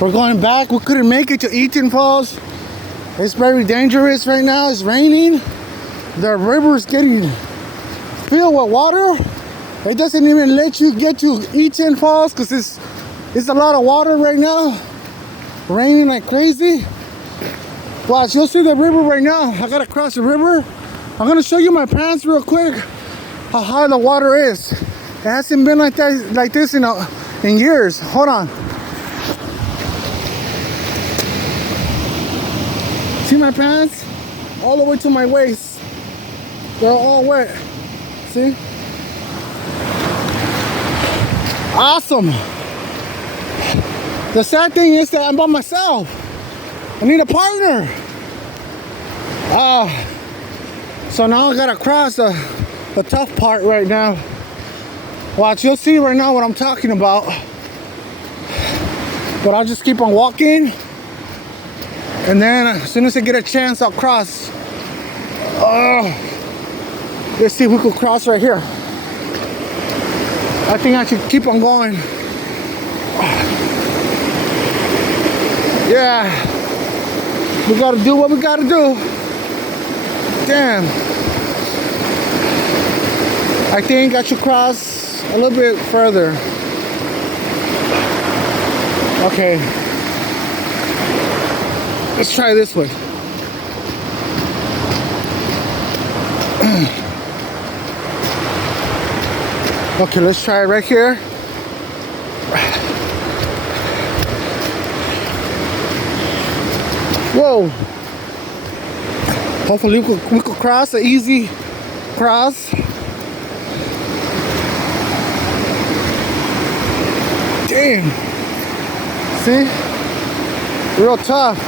We're going back. We couldn't make it to Eaton Falls. It's very dangerous right now. It's raining. The river is getting filled with water. It doesn't even let you get to Eaton Falls because it's a lot of water right now. Raining like crazy. Watch, you'll see the river right now. I gotta cross the river. I'm gonna show you my pants real quick. How high the water is. It hasn't been like this in years. Hold on. See my pants? All the way to my waist. They're all wet. See? Awesome. The sad thing is that I'm by myself. I need a partner. So now I gotta cross the tough part right now. Watch, you'll see right now what I'm talking about. But I'll just keep on walking. And then as soon as I get a chance, I'll cross. Let's see if we can cross right here. I think I should keep on going. Yeah. We gotta do what we gotta do. Damn. I think I should cross a little bit further. Okay. Let's try this one. Okay, let's try it right here. Whoa. Hopefully we could cross an easy cross. Damn. See? Real tough.